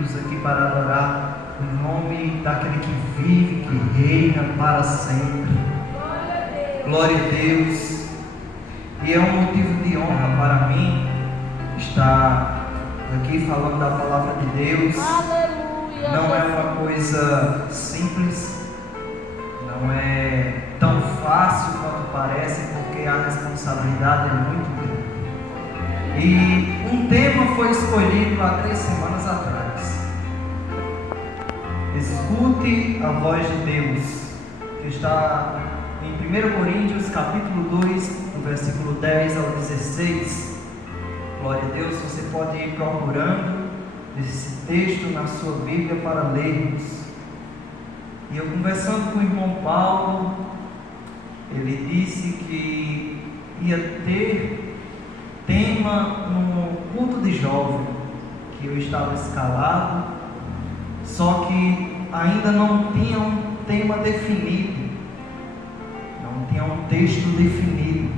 reunidos aqui para adorar o nome daquele que vive, que reina para sempre. Glória a Deus. E é um motivo de honra para mim estar aqui falando da palavra de Deus. Aleluia. Não é uma coisa simples, não é tão fácil quanto parece, porque a responsabilidade é muito grande. E um tema foi escolhido há 3 semanas atrás. Escute a voz de Deus, que está em 1 Coríntios capítulo 2, do versículo 10 ao 16. Glória a Deus, você pode ir procurando esse texto na sua Bíblia para lermos. E eu conversando com o irmão Paulo, ele disse que ia ter tema no culto de jovem, que eu estava escalado, só que ainda não tinha um tema definido, não tinha um texto definido.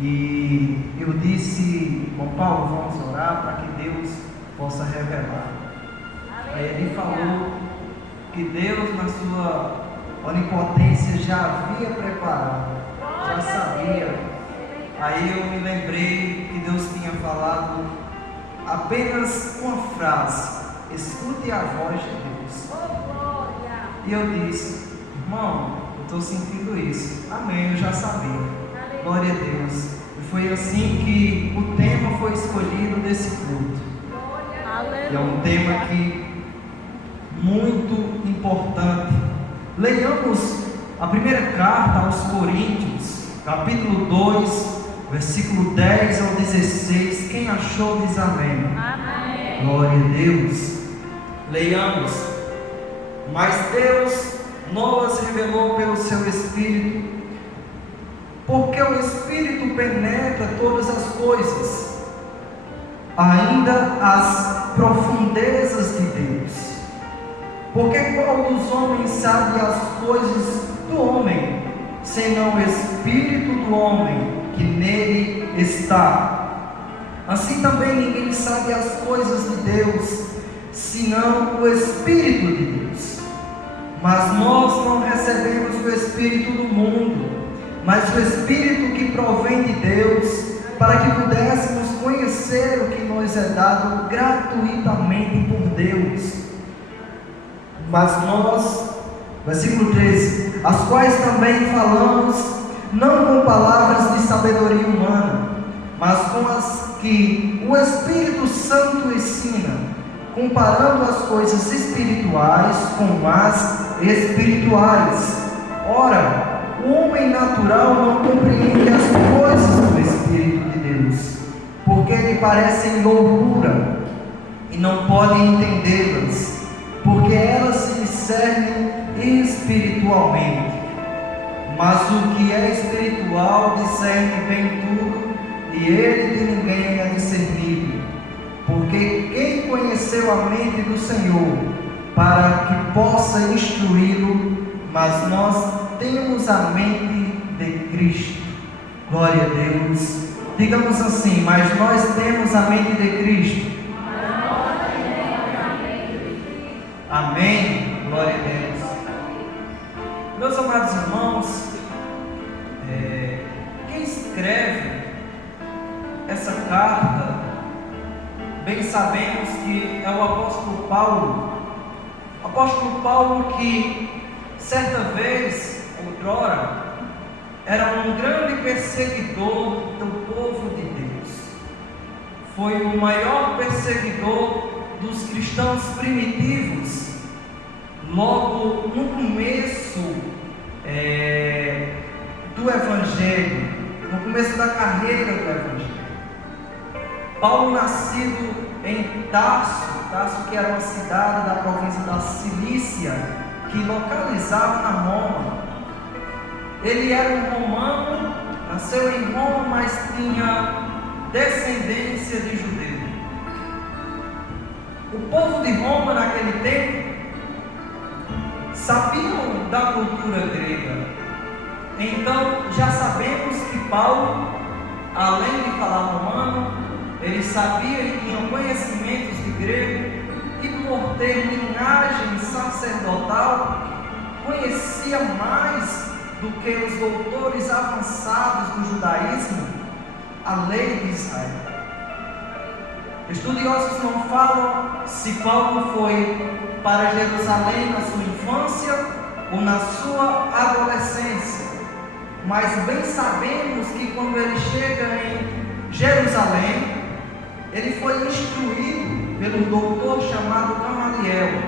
E eu disse, irmão Paulo, vamos orar para que Deus possa revelar. Aí ele falou que Deus, na sua onipotência, já havia preparado, já sabia. Aí eu me lembrei que Deus tinha falado apenas uma frase: escute a voz de Deus. E eu disse, irmão, eu estou sentindo isso. Amém, eu já sabia. Glória a Deus. E foi assim que o tema foi escolhido desse culto. E é um tema que muito importante. Leiamos a primeira carta aos Coríntios, capítulo 2, versículo 10 ao 16. Quem achou diz amém. Amém. Glória a Deus. Leiamos. Mas Deus nos revelou pelo seu Espírito, porque o Espírito penetra todas as coisas, ainda as profundezas de Deus. Porque qual dos homens sabe as coisas do homem, senão o Espírito do homem que nele está? Assim também ninguém sabe as coisas de Deus, senão o Espírito de Deus. Mas nós não recebemos o Espírito do mundo, mas o Espírito que provém de Deus, para que pudéssemos conhecer o que nos é dado gratuitamente por Deus. Mas nós, versículo 13, as quais também falamos, não com palavras de sabedoria humana, mas com as que o Espírito Santo ensina, comparando as coisas espirituais com as espirituais. Ora, o homem natural não compreende as coisas do Espírito de Deus, porque lhe parecem loucura, e não pode entendê-las, porque elas se discernem espiritualmente. Mas o que é espiritual discerne bem tudo, e ele de ninguém é discernido. Porque quem conheceu a mente do Senhor, para que possa instruí-lo? Mas nós temos a mente de Cristo. Glória a Deus. Digamos assim, mas nós temos a mente de Cristo. Amém. Glória a Deus. Meus amados irmãos, quem escreve essa carta, bem sabemos que é o apóstolo Paulo. O apóstolo Paulo que certa vez, outrora, era um grande perseguidor do povo de Deus. Foi o maior perseguidor dos cristãos primitivos, logo no começo do Evangelho, no começo da carreira do Evangelho. Paulo, nascido em Tarso, que era uma cidade da província da Cilícia, que localizava na Roma. Ele era um romano, nasceu em Roma, mas tinha descendência de judeu. O povo de Roma naquele tempo sabiam da cultura grega. Então já sabemos que Paulo, além de falar romano, ele sabia e tinha conhecimentos de grego, ter linhagem sacerdotal, conhecia mais do que os doutores avançados do judaísmo a lei de Israel. Estudiosos não falam se Paulo foi para Jerusalém na sua infância ou na sua adolescência, mas bem sabemos que quando ele chega em Jerusalém, ele foi instruído pelo doutor chamado Gamaliel,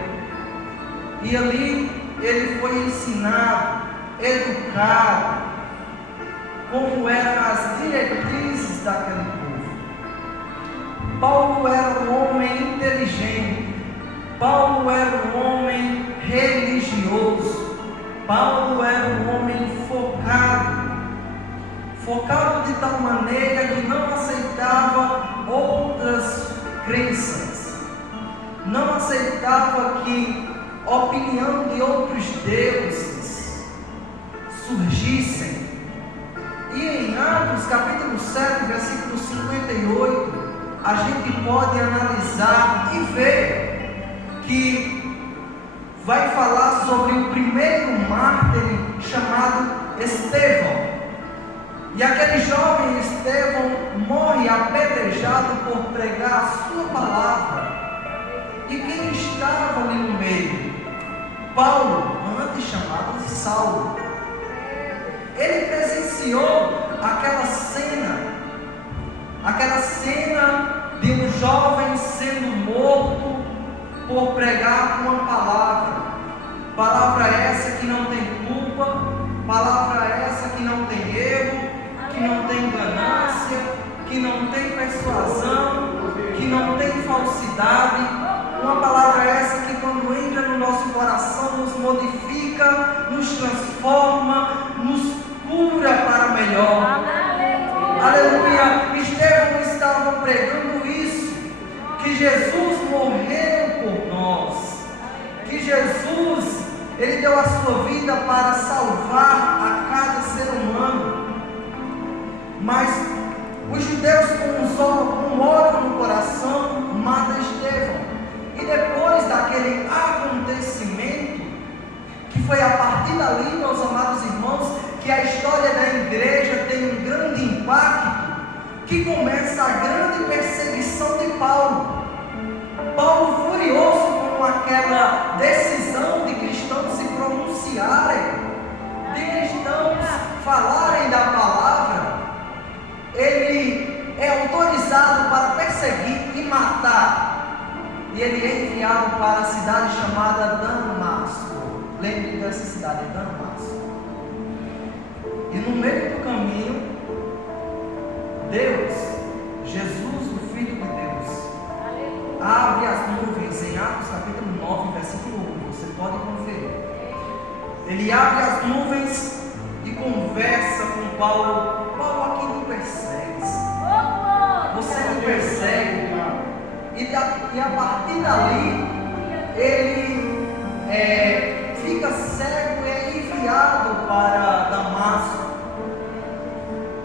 e ali ele foi ensinado, educado, como eram as diretrizes daquele povo. Paulo era um homem inteligente, Paulo era um homem religioso, Paulo era um homem focado de tal maneira que não aceitava outras crenças, não aceitava que a opinião de outros deuses surgissem. E em Atos capítulo 7, versículo 58, a gente pode analisar e ver que vai falar sobre o primeiro mártir chamado Estevão. E aquele jovem Estevão morre apedrejado por pregar a sua palavra. E quem estava ali no meio? Paulo, antes chamado de Saulo. Ele presenciou aquela cena de um jovem sendo morto por pregar uma palavra essa que não tem culpa, palavra essa que não tem erro, que não tem ganância, que não tem persuasão, que não tem falsidade, uma palavra essa que quando entra no nosso coração nos modifica, nos transforma, nos cura para melhor. Aleluia! Estevão estava pregando isso, que Jesus morreu por nós, que Jesus, Ele deu a sua vida para salvar a cada ser humano. Mas os judeus, com ódio no coração, matam Estevão. E depois daquele acontecimento, que foi a partir dali, meus amados irmãos, que a história da igreja tem um grande impacto, que começa a grande perseguição de Paulo. Paulo furioso com aquela decisão de cristãos se pronunciarem, de cristãos falarem da palavra, ele é autorizado para perseguir e matar, e ele é enviado para a cidade chamada Damasco. Lembre dessa cidade, Damasco. E no meio do caminho, Deus, Jesus, o Filho de Deus, abre as nuvens em Atos capítulo 9, versículo 1, você pode conferir. Ele abre as nuvens e conversa com Paulo. Paulo, aqui não persegue, você não persegue, e a partir dali ele fica cego e é enviado para Damasco.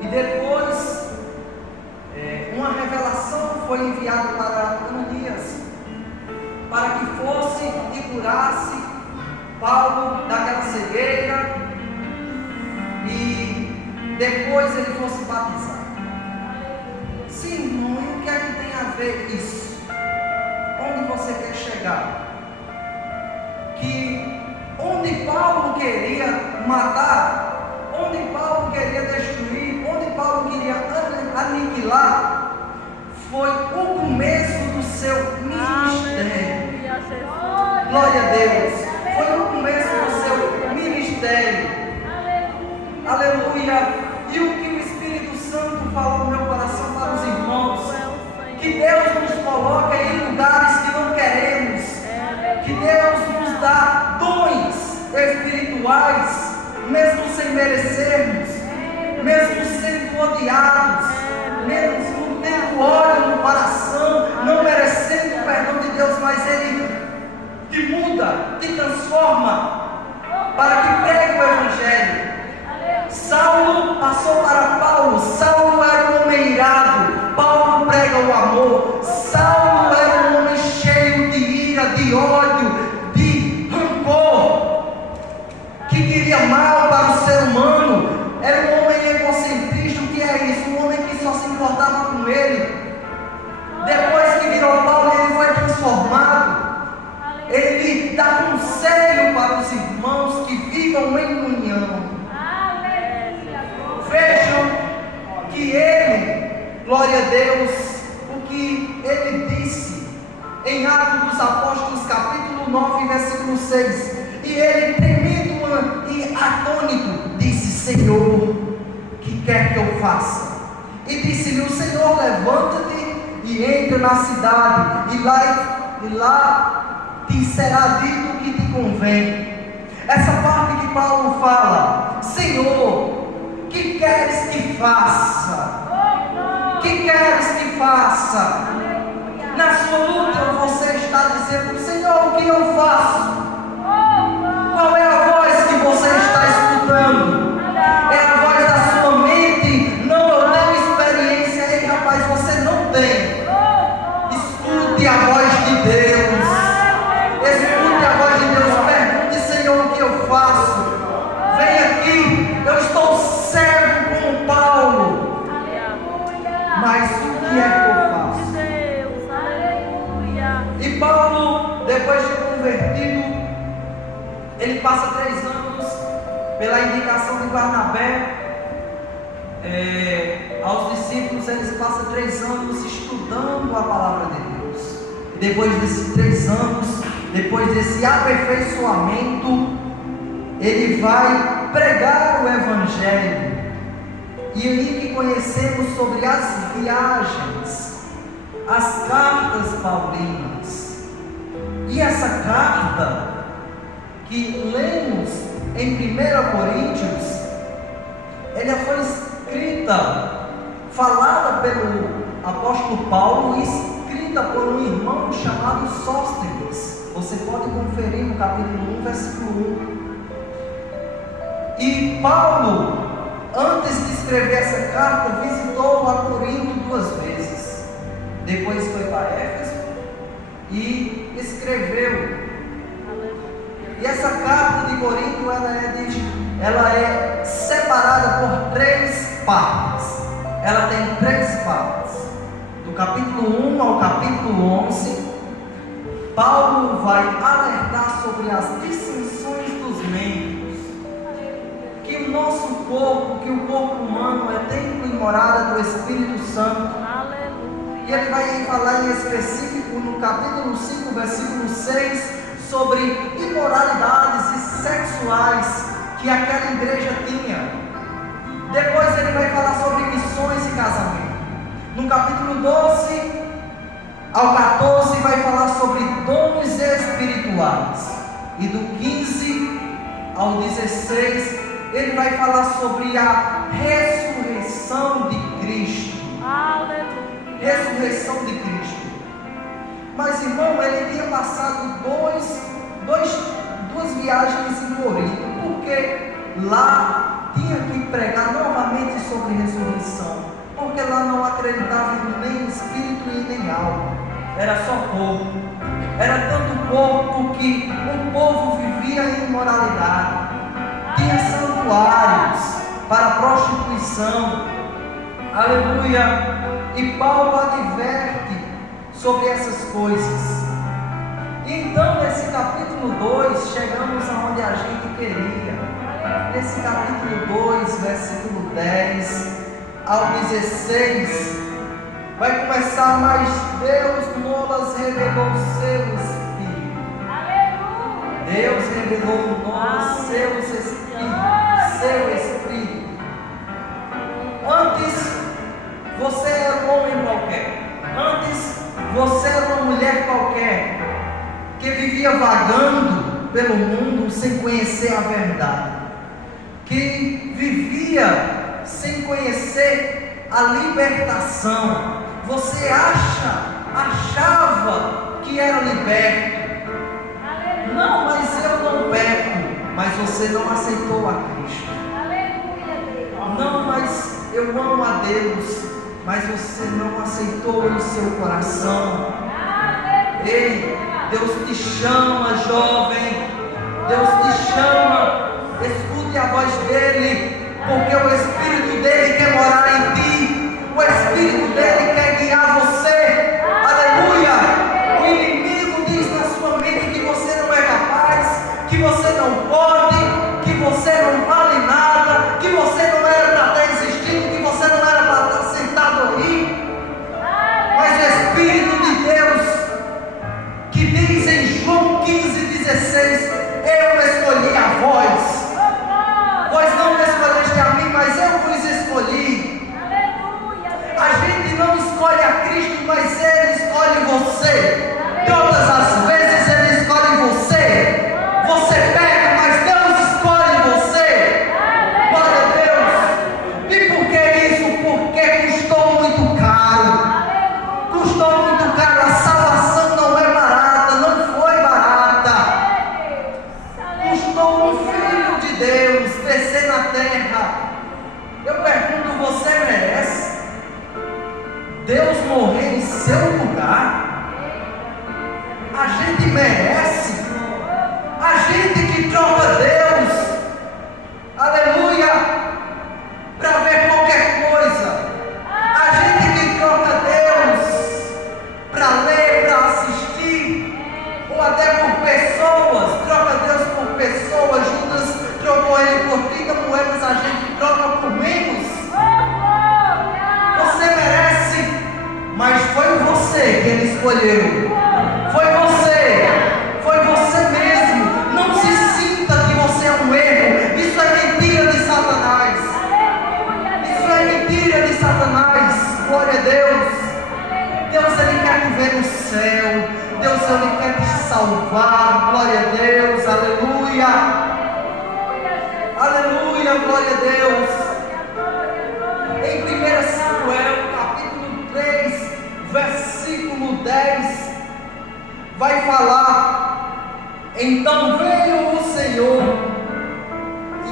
E depois uma revelação foi enviada para Ananias, para que fosse e curasse Paulo daquela cegueira, e depois ele fosse batizado. Sim, irmão, e o que é que tem a ver isso? Onde você quer chegar? Que onde Paulo queria matar, onde Paulo queria destruir, onde Paulo queria aniquilar, foi o começo do seu ministério. Glória a Deus. Foi o começo do seu ministério. Aleluia. E o que o Espírito Santo falou no meu coração para os irmãos, que Deus nos coloca em lugares que não queremos, que Deus nos dá dons espirituais, mesmo sem merecermos, mesmo sendo odiados, mesmo tendo ódio no coração, não merecendo o perdão de Deus, mas Ele te muda, te transforma, para que pregue o Evangelho. Saulo passou para Paulo. Saulo era um homem irado, Paulo prega o amor. Saulo era um homem cheio de ira, de ódio, Deus o que ele disse em Atos dos Apóstolos, capítulo 9, versículo 6. E ele, tremendo e atônito, disse: Senhor, que quer que eu faça? E disse-lhe o Senhor: levanta-te e entra na cidade, e lá te será dito o que te convém. Essa parte que Paulo fala: Senhor, que queres que faça? Que queres que faça? Na sua luta você está dizendo: Senhor, o que eu faço? Qual é a voz que você está escutando? É a voz da sua mente? Não, eu tenho experiência. Ei, rapaz, você não tem. Escute a voz de Deus. Escute a voz de Deus. Pergunte: Senhor, o que eu faço? Vem aqui. Eu estou cego como Paulo. Mas o que é que eu faço? E Paulo, depois de convertido, ele passa 3 anos, pela indicação de Barnabé, aos discípulos, eles passam 3 anos estudando a palavra de Deus. E depois desses 3 anos, depois desse aperfeiçoamento, ele vai pregar o Evangelho. E aí que conhecemos sobre as viagens, as cartas paulinas. E essa carta que lemos em 1 Coríntios, ela foi escrita, falada pelo apóstolo Paulo e escrita por um irmão chamado Sóstenes. Você pode conferir no capítulo 1, versículo 1. E Paulo, antes de escrever essa carta, visitou a Corinto 2 vezes. Depois foi para Éfeso e escreveu. E essa carta de Corinto, ela é separada por 3 partes. Ela tem 3 partes. Do capítulo 1 ao capítulo 11, Paulo vai alertar sobre as distinções dos membros. Que o nosso corpo, que o corpo humano é templo e morada do Espírito Santo. E ele vai falar em específico no capítulo 5, versículo 6, sobre imoralidades sexuais que aquela igreja tinha. Depois ele vai falar sobre missões e casamento. No capítulo 12 ao 14 vai falar sobre dons espirituais. E do 15 ao 16 ele vai falar sobre a ressurreição de Cristo. Aleluia. Ressurreição de Cristo. Mas, irmão, ele tinha passado duas viagens em Corinto, porque lá tinha que pregar novamente sobre ressurreição, porque lá não acreditava nem em espírito e nem alma, era só corpo. Era tanto corpo que o povo vivia em imoralidade, tinha santuários para prostituição. Aleluia. E Paulo adverte sobre essas coisas. E então, nesse capítulo 2, chegamos aonde a gente queria. Nesse capítulo 2, versículo 10 ao 16, vai começar: mas Deus nos revelou o seu Espírito. Aleluia. Deus revelou nos seus Espíritos, seu Espírito. Antes, você era um homem qualquer. Antes, você era uma mulher qualquer, que vivia vagando pelo mundo sem conhecer a verdade, que vivia sem conhecer a libertação. Você achava que era liberto. Não, mas eu não peco. Mas você não aceitou a Cristo. Não, mas eu amo a Deus. Mas você não aceitou no seu coração. Ei, Deus te chama, jovem. Deus te chama. Escute a voz dele, porque o Espírito dele quer morar em ti. O Espírito dele quer guiar você. Aleluia. O inimigo diz na sua mente que você não é capaz, que você não pode, que você não vale nada, que você não era para estar existindo, que você não era para estar sentado aí. salvar. Glória a Deus, aleluia. Aleluia, glória a Deus. Em 1 Samuel, capítulo 3, versículo 10, vai falar: então veio o Senhor,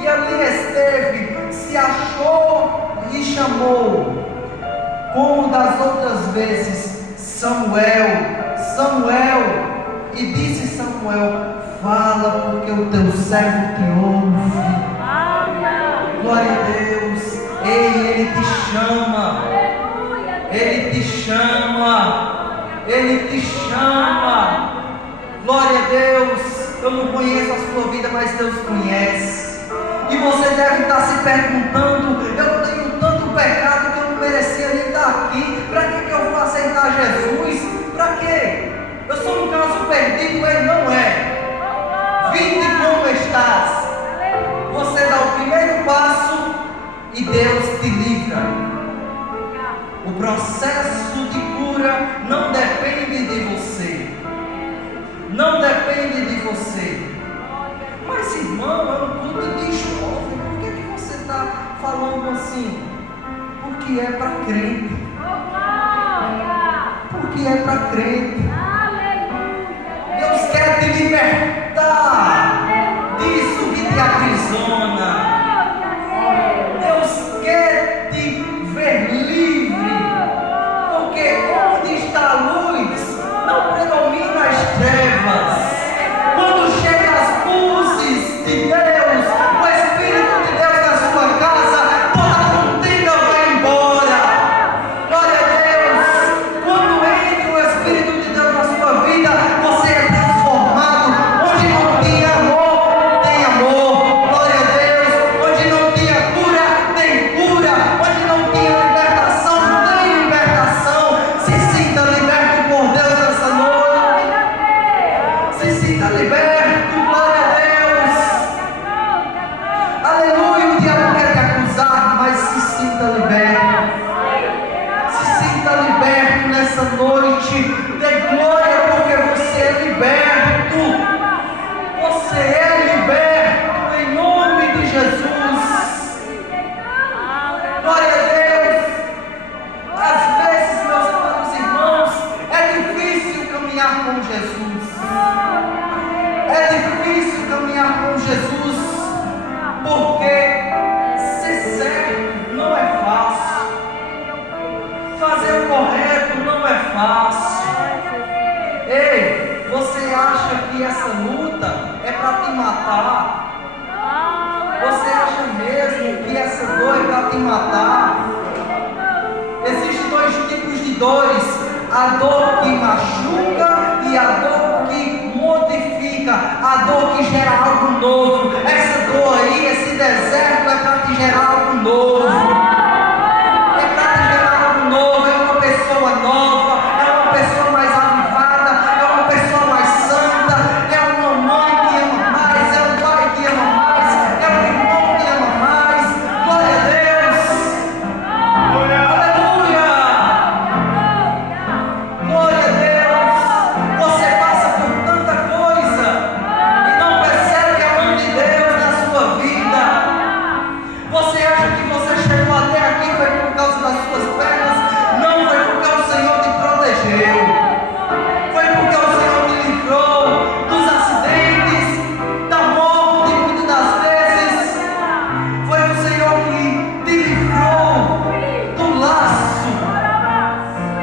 e ali esteve, se achou e chamou, como das outras vezes, Samuel, Samuel. E disse Samuel: fala, porque o teu servo te ouve. Glória a Deus. Ei, Ele te chama. Ele te chama. Ele te chama. Glória a Deus. Eu não conheço a sua vida, mas Deus conhece. E você deve estar se perguntando: eu tenho tanto pecado que eu não merecia nem estar aqui. Para que eu vou aceitar Jesus? Para quê? Eu sou um caso perdido. Ele não é. Vinde como estás. Você dá o primeiro passo e Deus te livra. O processo de cura não depende de você. Não depende de você. Mas irmão, é um culto de jovem. Por que você está falando assim? Porque é para crente. Porque é para crente. Deus quer te libertar disso que te aprisiona. Deus quer te ver livre. Porque onde está a luz, não predomina as trevas. Quando chega as luzes de Deus, o Espírito de Deus na sua casa, toda contenda vai embora. Glória a Deus. Quando entra o Espírito de Deus na sua vida, você é transformado. Onde não tinha amor, tem amor. Glória a Deus. Onde não tinha cura, tem cura. Onde não tinha libertação, tem libertação. Se sinta liberto por Deus nessa noite. Se sinta liberto. Glória a Deus. Aleluia. O diabo quer te acusar, mas se sinta liberto. Se sinta liberto nessa noite. Dê glória, porque você é liberto. Você é liberto em nome de Jesus. Glória a Deus. Às vezes, meus amados irmãos, é difícil caminhar com Jesus. É difícil caminhar com Jesus, porque ser certo não é fácil. Fazer o correto não é fácil. Ei, você acha que essa luta é para te matar? Você acha mesmo que essa dor é para te matar? Existem dois tipos de dores: a dor que machuca e a dor que modifica, a dor que gera algo novo. Essa dor aí, esse deserto é para te gerar algo novo. É para te gerar algo novo. É uma pessoa nova, é uma pessoa mais avivada, é uma pessoa mais santa, é uma mãe que ama mais, é um pai que ama mais, é um irmão que ama mais. Glória a Deus. Aleluia. Glória a Deus. Você passa por tanta coisa e não percebe a mão de Deus na sua vida. Você acha que você chegou até aqui foi por causa das suas pernas? Não, foi porque o Senhor te protegeu. Foi porque o Senhor te livrou dos acidentes, da morte, muitas das vezes. Foi o Senhor que te livrou do laço.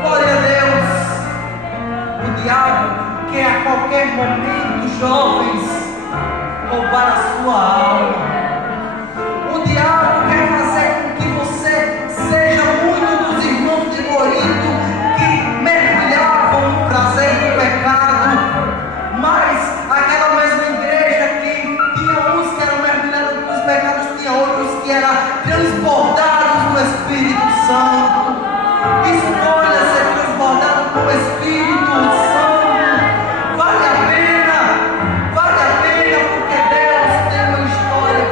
Glória a Deus. O diabo quer a qualquer momento, jovens, roubar a sua alma. O diabo quer fazer com que você seja muito dos irmãos de Corinto que mergulhavam no prazer do pecado. Mas aquela mesma igreja que tinha uns que eram mergulhados nos pecados, tinha outros que eram transbordados no Espírito Santo. Escolha ser transbordado com o Espírito Santo. Vale a pena, porque Deus tem uma história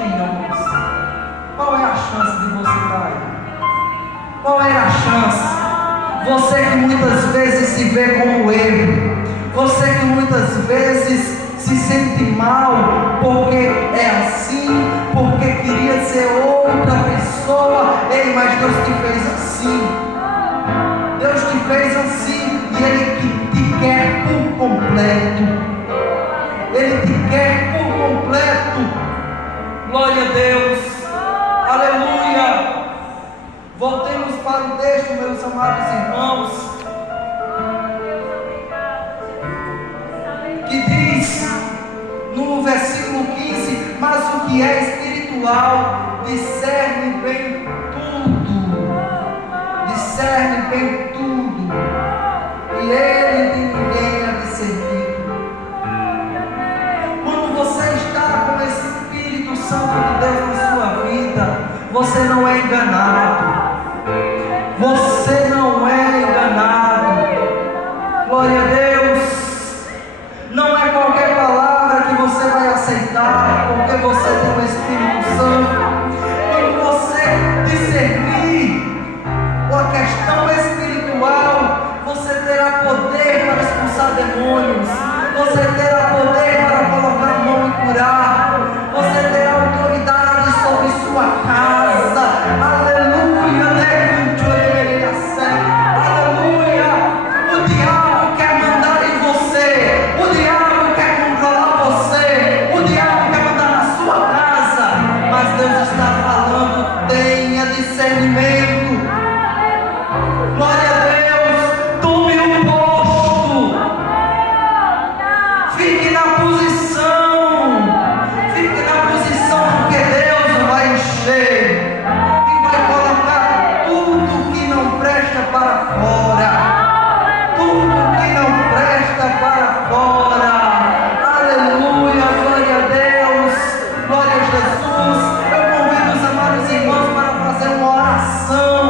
trilhões. Qual é a chance de você cair? Qual é a chance? Você que muitas vezes se vê como erro, você que muitas vezes se sente mal porque é assim, porque queria ser outra pessoa. Ei, mas Deus te fez assim. Deus te fez assim e Ele te quer por completo. Ele te quer por completo. Glória a Deus. Aleluia. Voltemos para o texto, meus amados irmãos, que diz no versículo 15: mas o que é espiritual discerne bem tudo, discerne bem tudo, e ele de ninguém é discernido. Quando você está com o Espírito Santo de Deus na sua vida, você não é enganado. Você não é enganado. Glória a Deus. Não é qualquer palavra que você vai aceitar, porque você tem o Espírito Santo. Quando você discernir a questão espiritual, você terá poder para expulsar demônios. Você terá poder para colocar a mão e curar. Você terá autoridade sobre sua casa. Aleluia. Glória a Deus. Tome o posto. Fique na posição. Fique na posição, porque Deus vai encher e vai colocar tudo que não presta para fora. Tudo que não presta para fora. Aleluia. Glória a Deus. Glória a Jesus. Eu convido os amados irmãos para fazer uma oração.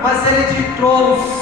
Mas Ele te trouxe